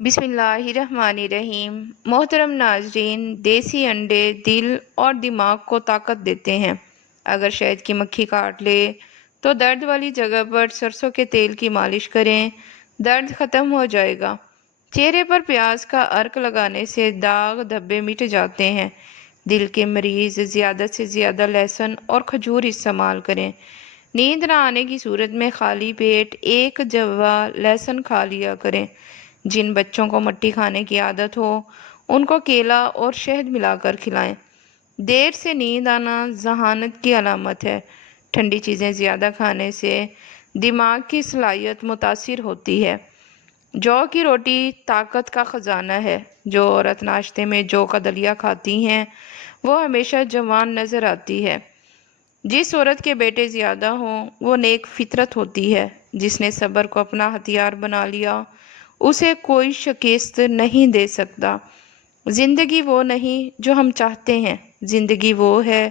بسم اللہ الرحمن الرحیم۔ محترم ناظرین، دیسی انڈے دل اور دماغ کو طاقت دیتے ہیں۔ اگر شہد کی مکھی کاٹ لے تو درد والی جگہ پر سرسوں کے تیل کی مالش کریں، درد ختم ہو جائے گا۔ چہرے پر پیاز کا عرق لگانے سے داغ دھبے مٹ جاتے ہیں۔ دل کے مریض زیادہ سے زیادہ لہسن اور کھجور استعمال کریں۔ نیند نہ آنے کی صورت میں خالی پیٹ ایک جوا لہسن کھا لیا کریں۔ جن بچوں کو مٹی کھانے کی عادت ہو ان کو کیلا اور شہد ملا کر کھلائیں۔ دیر سے نیند آنا ذہانت کی علامت ہے۔ ٹھنڈی چیزیں زیادہ کھانے سے دماغ کی صلاحیت متاثر ہوتی ہے۔ جو کی روٹی طاقت کا خزانہ ہے۔ جو عورت ناشتے میں جو کا دلیا کھاتی ہیں وہ ہمیشہ جوان نظر آتی ہے۔ جس عورت کے بیٹے زیادہ ہوں وہ نیک فطرت ہوتی ہے۔ جس نے صبر کو اپنا ہتھیار بنا لیا اسے کوئی شکست نہیں دے سکتا۔ زندگی وہ نہیں جو ہم چاہتے ہیں، زندگی وہ ہے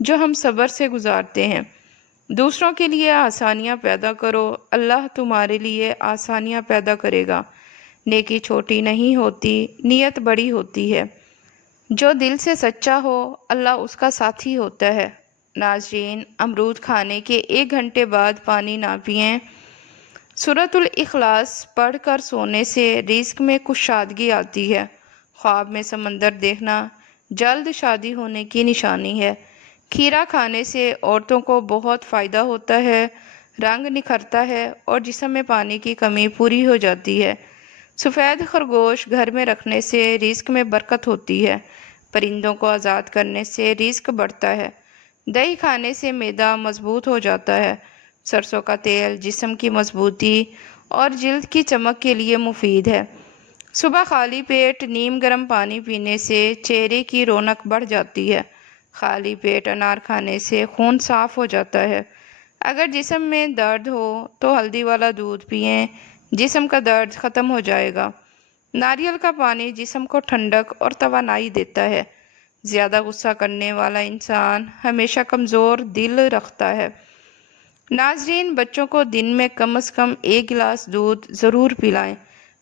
جو ہم صبر سے گزارتے ہیں۔ دوسروں کے لیے آسانیاں پیدا کرو، اللہ تمہارے لیے آسانیاں پیدا کرے گا۔ نیکی چھوٹی نہیں ہوتی، نیت بڑی ہوتی ہے۔ جو دل سے سچا ہو اللہ اس کا ساتھی ہوتا ہے۔ ناظرین، امرود کھانے کے 1 گھنٹے بعد پانی نہ پئیں۔ سورۃ الاخلاص پڑھ کر سونے سے رزق میں کشادگی آتی ہے۔ خواب میں سمندر دیکھنا جلد شادی ہونے کی نشانی ہے۔ کھیرا کھانے سے عورتوں کو بہت فائدہ ہوتا ہے، رنگ نکھرتا ہے اور جسم میں پانی کی کمی پوری ہو جاتی ہے۔ سفید خرگوش گھر میں رکھنے سے رزق میں برکت ہوتی ہے۔ پرندوں کو آزاد کرنے سے رزق بڑھتا ہے۔ دہی کھانے سے معدہ مضبوط ہو جاتا ہے۔ سرسوں کا تیل جسم کی مضبوطی اور جلد کی چمک کے لیے مفید ہے۔ صبح خالی پیٹ نیم گرم پانی پینے سے چہرے کی رونق بڑھ جاتی ہے۔ خالی پیٹ انار کھانے سے خون صاف ہو جاتا ہے۔ اگر جسم میں درد ہو تو ہلدی والا دودھ پئیں، جسم کا درد ختم ہو جائے گا۔ ناریل کا پانی جسم کو ٹھنڈک اور توانائی دیتا ہے۔ زیادہ غصہ کرنے والا انسان ہمیشہ کمزور دل رکھتا ہے۔ ناظرین، بچوں کو دن میں کم از کم 1 گلاس دودھ ضرور پلائیں۔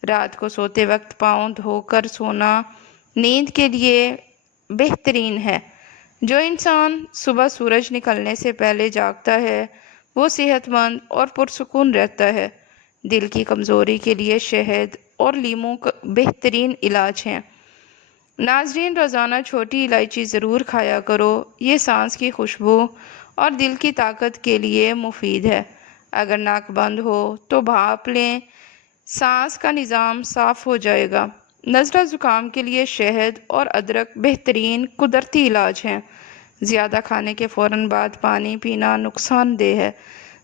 رات کو سوتے وقت پاؤں دھو کر سونا نیند کے لیے بہترین ہے۔ جو انسان صبح سورج نکلنے سے پہلے جاگتا ہے وہ صحت مند اور پرسکون رہتا ہے۔ دل کی کمزوری کے لیے شہد اور لیموں بہترین علاج ہیں۔ ناظرین، روزانہ چھوٹی الائچی ضرور کھایا کرو، یہ سانس کی خوشبو اور دل کی طاقت کے لیے مفید ہے۔ اگر ناک بند ہو تو بھاپ لیں، سانس کا نظام صاف ہو جائے گا۔ نزلہ زکام کے لیے شہد اور ادرک بہترین قدرتی علاج ہیں۔ زیادہ کھانے کے فوراً بعد پانی پینا نقصان دہ ہے۔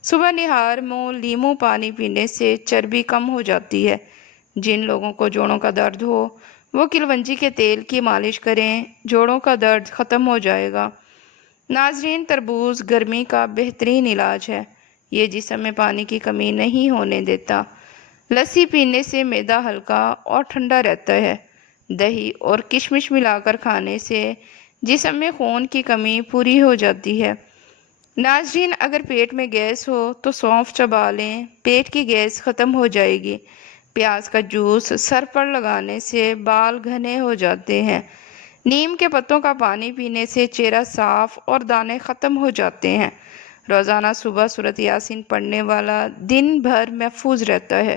صبح نہار میں لیموں پانی پینے سے چربی کم ہو جاتی ہے۔ جن لوگوں کو جوڑوں کا درد ہو وہ کلونجی کے تیل کی مالش کریں، جوڑوں کا درد ختم ہو جائے گا۔ ناظرین، تربوز گرمی کا بہترین علاج ہے۔ یہ جسم میں پانی کی کمی نہیں ہونے دیتا۔ لسی پینے سے معدہ ہلکا اور ٹھنڈا رہتا ہے۔ دہی اور کشمش ملا کر کھانے سے جسم میں خون کی کمی پوری ہو جاتی ہے۔ ناظرین، اگر پیٹ میں گیس ہو تو سونف چبا لیں، پیٹ کی گیس ختم ہو جائے گی۔ پیاز کا جوس سر پر لگانے سے بال گھنے ہو جاتے ہیں۔ نیم کے پتوں کا پانی پینے سے چہرہ صاف اور دانے ختم ہو جاتے ہیں۔ روزانہ صبح سورۃ یاسین پڑھنے والا دن بھر محفوظ رہتا ہے۔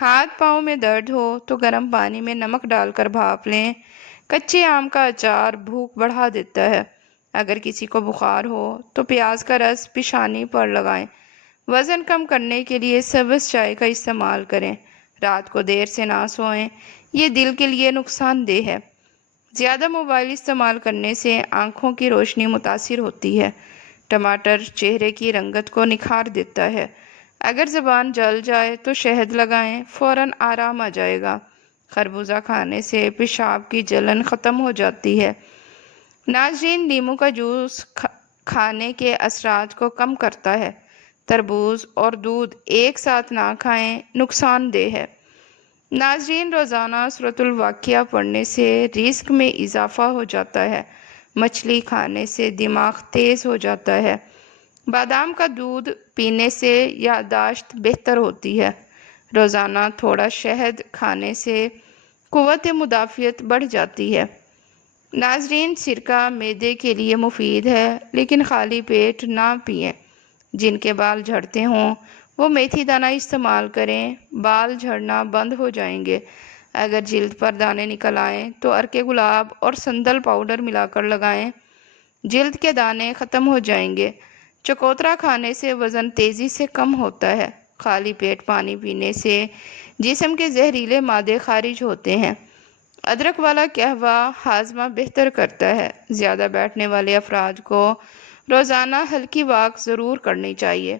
ہاتھ پاؤں میں درد ہو تو گرم پانی میں نمک ڈال کر بھاپ لیں۔ کچے آم کا اچار بھوک بڑھا دیتا ہے۔ اگر کسی کو بخار ہو تو پیاز کا رس پیشانی پر لگائیں۔ وزن کم کرنے کے لیے سبز چائے کا استعمال کریں۔ رات کو دیر سے نہ سوئیں، یہ دل کے لیے نقصان دہ ہے۔ زیادہ موبائل استعمال کرنے سے آنکھوں کی روشنی متاثر ہوتی ہے۔ ٹماٹر چہرے کی رنگت کو نکھار دیتا ہے۔ اگر زبان جل جائے تو شہد لگائیں، فوراً آرام آ جائے گا۔ خربوزہ کھانے سے پیشاب کی جلن ختم ہو جاتی ہے۔ ناظرین، لیموں کا جوس کھانے کے اثرات کو کم کرتا ہے۔ تربوز اور دودھ ایک ساتھ نہ کھائیں، نقصان دہ ہے۔ ناظرین، روزانہ سورۃ الواقعہ پڑھنے سے رزق میں اضافہ ہو جاتا ہے۔ مچھلی کھانے سے دماغ تیز ہو جاتا ہے۔ بادام کا دودھ پینے سے یادداشت بہتر ہوتی ہے۔ روزانہ تھوڑا شہد کھانے سے قوت مدافعت بڑھ جاتی ہے۔ ناظرین، سرکہ معدے کے لیے مفید ہے، لیکن خالی پیٹ نہ پئیں۔ جن کے بال جھڑتے ہوں وہ میتھی دانہ استعمال کریں، بال جھڑنا بند ہو جائیں گے۔ اگر جلد پر دانے نکل آئیں تو عرق گلاب اور سندل پاؤڈر ملا کر لگائیں، جلد کے دانے ختم ہو جائیں گے۔ چکوترا کھانے سے وزن تیزی سے کم ہوتا ہے۔ خالی پیٹ پانی پینے سے جسم کے زہریلے مادے خارج ہوتے ہیں۔ ادرک والا قہوہ ہاضمہ بہتر کرتا ہے۔ زیادہ بیٹھنے والے افراد کو روزانہ ہلکی واک ضرور کرنی چاہیے۔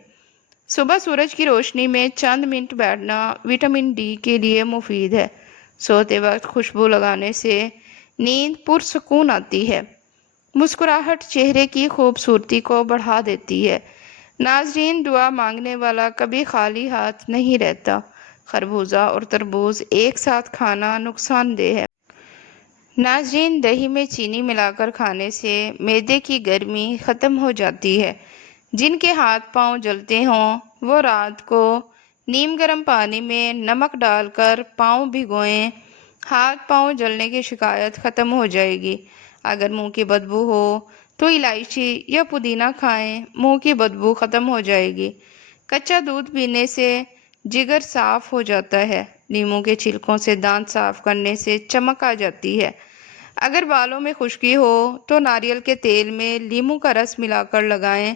صبح سورج کی روشنی میں چند منٹ بیٹھنا وٹامن ڈی کے لیے مفید ہے۔ سوتے وقت خوشبو لگانے سے نیند پرسکون آتی ہے۔ مسکراہٹ چہرے کی خوبصورتی کو بڑھا دیتی ہے۔ ناظرین، دعا مانگنے والا کبھی خالی ہاتھ نہیں رہتا۔ خربوزہ اور تربوز ایک ساتھ کھانا نقصان دہ ہے۔ ناظرین، دہی میں چینی ملا کر کھانے سے معدے کی گرمی ختم ہو جاتی ہے۔ جن کے ہاتھ پاؤں جلتے ہوں وہ رات کو نیم گرم پانی میں نمک ڈال کر پاؤں بھگوئیں، ہاتھ پاؤں جلنے کی شکایت ختم ہو جائے گی۔ اگر منہ کی بدبو ہو تو الائچی یا پودینہ کھائیں، منہ کی بدبو ختم ہو جائے گی۔ کچا دودھ پینے سے جگر صاف ہو جاتا ہے۔ لیموں کے چھلکوں سے دانت صاف کرنے سے چمک آ جاتی ہے۔ اگر بالوں میں خشکی ہو تو ناریل کے تیل میں لیموں کا رس ملا کر لگائیں،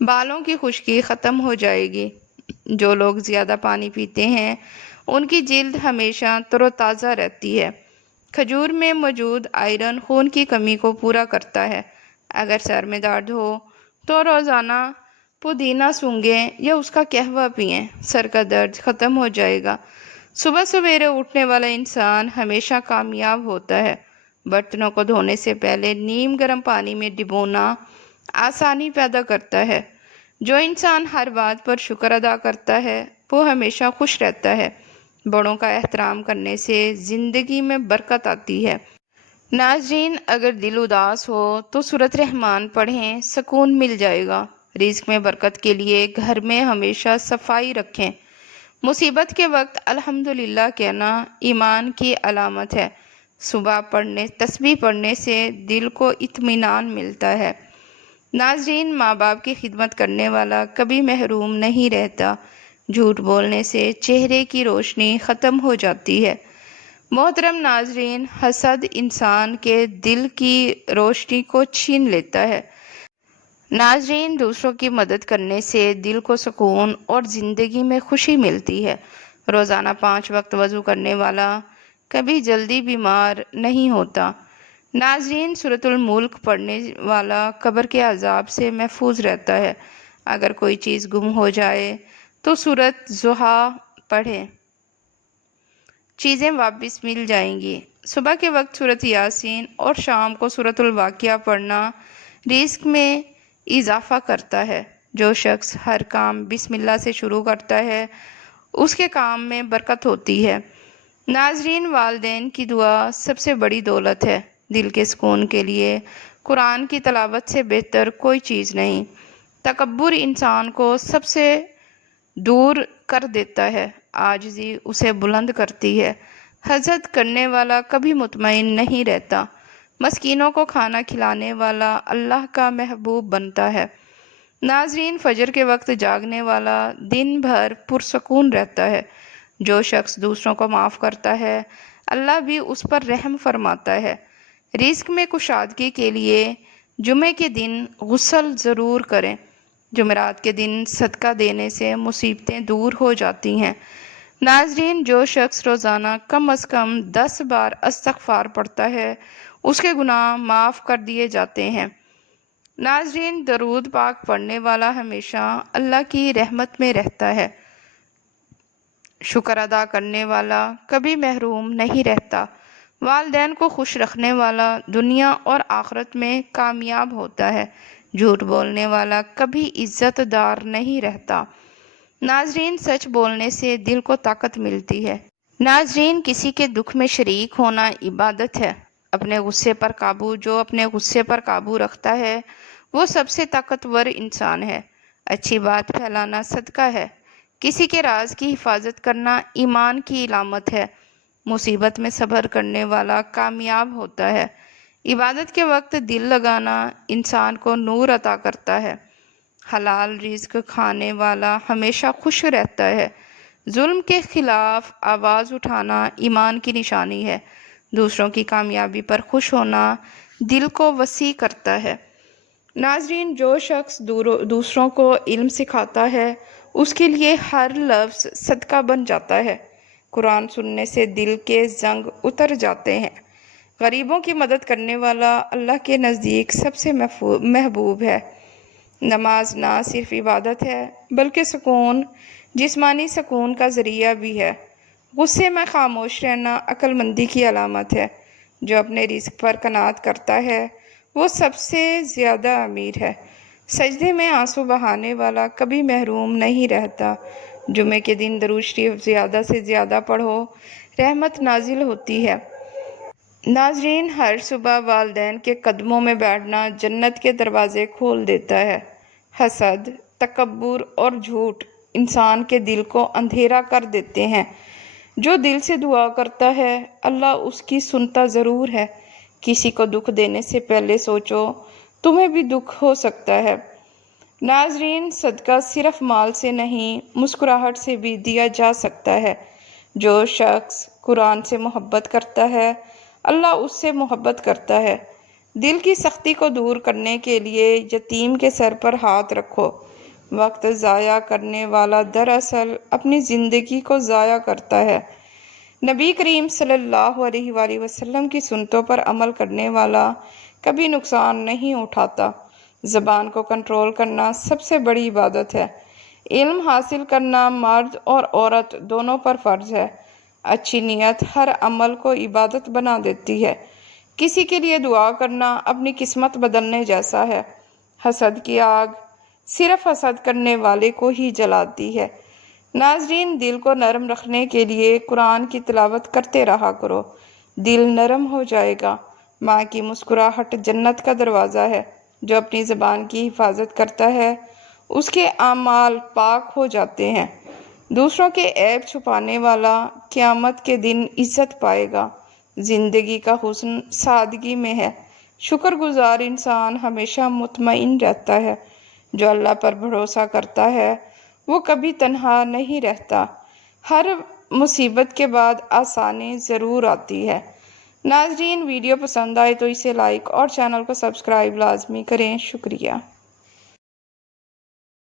بالوں کی خشکی ختم ہو جائے گی۔ جو لوگ زیادہ پانی پیتے ہیں ان کی جلد ہمیشہ تر و تازہ رہتی ہے۔ کھجور میں موجود آئرن خون کی کمی کو پورا کرتا ہے۔ اگر سر میں درد ہو تو روزانہ پودینہ سونگھیں یا اس کا قہوہ پئیں، سر کا درد ختم ہو جائے گا۔ صبح سویرے اٹھنے والا انسان ہمیشہ کامیاب ہوتا ہے۔ برتنوں کو دھونے سے پہلے نیم گرم پانی میں ڈبونا آسانی پیدا کرتا ہے۔ جو انسان ہر بات پر شکر ادا کرتا ہے وہ ہمیشہ خوش رہتا ہے۔ بڑوں کا احترام کرنے سے زندگی میں برکت آتی ہے۔ ناظرین، اگر دل اداس ہو تو سورۃ رحمان پڑھیں، سکون مل جائے گا۔ رزق میں برکت کے لیے گھر میں ہمیشہ صفائی رکھیں۔ مصیبت کے وقت الحمدللہ کہنا ایمان کی علامت ہے۔ صبح تسبیح پڑھنے سے دل کو اطمینان ملتا ہے۔ ناظرین، ماں باپ کی خدمت کرنے والا کبھی محروم نہیں رہتا۔ جھوٹ بولنے سے چہرے کی روشنی ختم ہو جاتی ہے۔ محترم ناظرین، حسد انسان کے دل کی روشنی کو چھین لیتا ہے۔ ناظرین، دوسروں کی مدد کرنے سے دل کو سکون اور زندگی میں خوشی ملتی ہے۔ روزانہ 5 وقت وضو کرنے والا کبھی جلدی بیمار نہیں ہوتا۔ ناظرین، سورۃ الملک پڑھنے والا قبر کے عذاب سے محفوظ رہتا ہے۔ اگر کوئی چیز گم ہو جائے تو سورۃ ضحیٰ پڑھیں، چیزیں واپس مل جائیں گی۔ صبح کے وقت سورۃ یاسین اور شام کو سورۃ الواقعہ پڑھنا رزق میں اضافہ کرتا ہے۔ جو شخص ہر کام بسم اللہ سے شروع کرتا ہے اس کے کام میں برکت ہوتی ہے۔ ناظرین، والدین کی دعا سب سے بڑی دولت ہے۔ دل کے سکون کے لیے قرآن کی تلاوت سے بہتر کوئی چیز نہیں۔ تکبر انسان کو سب سے دور کر دیتا ہے، عاجزی اسے بلند کرتی ہے۔ حسد کرنے والا کبھی مطمئن نہیں رہتا۔ مسکینوں کو کھانا کھلانے والا اللہ کا محبوب بنتا ہے۔ ناظرین، فجر کے وقت جاگنے والا دن بھر پرسکون رہتا ہے۔ جو شخص دوسروں کو معاف کرتا ہے اللہ بھی اس پر رحم فرماتا ہے۔ رزق میں کشادگی کے لیے جمعے کے دن غسل ضرور کریں۔ جمعرات کے دن صدقہ دینے سے مصیبتیں دور ہو جاتی ہیں۔ ناظرین، جو شخص روزانہ کم از کم 10 بار استغفار پڑھتا ہے اس کے گناہ معاف کر دیے جاتے ہیں۔ ناظرین، درود پاک پڑھنے والا ہمیشہ اللہ کی رحمت میں رہتا ہے۔ شکر ادا کرنے والا کبھی محروم نہیں رہتا۔ والدین کو خوش رکھنے والا دنیا اور آخرت میں کامیاب ہوتا ہے۔ جھوٹ بولنے والا کبھی عزت دار نہیں رہتا۔ ناظرین، سچ بولنے سے دل کو طاقت ملتی ہے۔ ناظرین، کسی کے دکھ میں شریک ہونا عبادت ہے۔ جو اپنے غصے پر قابو رکھتا ہے وہ سب سے طاقتور انسان ہے۔ اچھی بات پھیلانا صدقہ ہے۔ کسی کے راز کی حفاظت کرنا ایمان کی علامت ہے۔ مصیبت میں صبر کرنے والا کامیاب ہوتا ہے۔ عبادت کے وقت دل لگانا انسان کو نور عطا کرتا ہے۔ حلال رزق کھانے والا ہمیشہ خوش رہتا ہے۔ ظلم کے خلاف آواز اٹھانا ایمان کی نشانی ہے۔ دوسروں کی کامیابی پر خوش ہونا دل کو وسیع کرتا ہے۔ ناظرین، جو شخص دوسروں کو علم سکھاتا ہے اس کے لیے ہر لفظ صدقہ بن جاتا ہے۔ قرآن سننے سے دل کے زنگ اتر جاتے ہیں۔ غریبوں کی مدد کرنے والا اللہ کے نزدیک سب سے محبوب ہے۔ نماز نہ صرف عبادت ہے بلکہ سکون، جسمانی سکون کا ذریعہ بھی ہے۔ غصے میں خاموش رہنا عقل مندی کی علامت ہے۔ جو اپنے رزق پر قناعت کرتا ہے وہ سب سے زیادہ امیر ہے۔ سجدے میں آنسو بہانے والا کبھی محروم نہیں رہتا۔ جمعے کے دن درود شریف زیادہ سے زیادہ پڑھو، رحمت نازل ہوتی ہے۔ ناظرین، ہر صبح والدین کے قدموں میں بیٹھنا جنت کے دروازے کھول دیتا ہے۔ حسد، تکبر اور جھوٹ انسان کے دل کو اندھیرا کر دیتے ہیں۔ جو دل سے دعا کرتا ہے اللہ اس کی سنتا ضرور ہے۔ کسی کو دکھ دینے سے پہلے سوچو تمہیں بھی دکھ ہو سکتا ہے۔ ناظرین، صدقہ صرف مال سے نہیں مسکراہٹ سے بھی دیا جا سکتا ہے۔ جو شخص قرآن سے محبت کرتا ہے اللہ اس سے محبت کرتا ہے۔ دل کی سختی کو دور کرنے کے لیے یتیم کے سر پر ہاتھ رکھو۔ وقت ضائع کرنے والا دراصل اپنی زندگی کو ضائع کرتا ہے۔ نبی کریم صلی اللہ علیہ وآلہ وسلم کی سنتوں پر عمل کرنے والا کبھی نقصان نہیں اٹھاتا۔ زبان کو کنٹرول کرنا سب سے بڑی عبادت ہے۔ علم حاصل کرنا مرد اور عورت دونوں پر فرض ہے۔ اچھی نیت ہر عمل کو عبادت بنا دیتی ہے۔ کسی کے لیے دعا کرنا اپنی قسمت بدلنے جیسا ہے۔ حسد کی آگ صرف حسد کرنے والے کو ہی جلاتی ہے۔ ناظرین، دل کو نرم رکھنے کے لیے قرآن کی تلاوت کرتے رہا کرو۔ دل نرم ہو جائے گا۔ ماں کی مسکراہٹ جنت کا دروازہ ہے۔ جو اپنی زبان کی حفاظت کرتا ہے اس کے اعمال پاک ہو جاتے ہیں۔ دوسروں کے عیب چھپانے والا قیامت کے دن عزت پائے گا۔ زندگی کا حسن سادگی میں ہے۔ شکر گزار انسان ہمیشہ مطمئن رہتا ہے۔ جو اللہ پر بھروسہ کرتا ہے وہ کبھی تنہا نہیں رہتا۔ ہر مصیبت کے بعد آسانی ضرور آتی ہے۔ ناظرین، ویڈیو پسند آئے تو اسے لائک اور چینل کو سبسکرائب لازمی کریں۔ شکریہ۔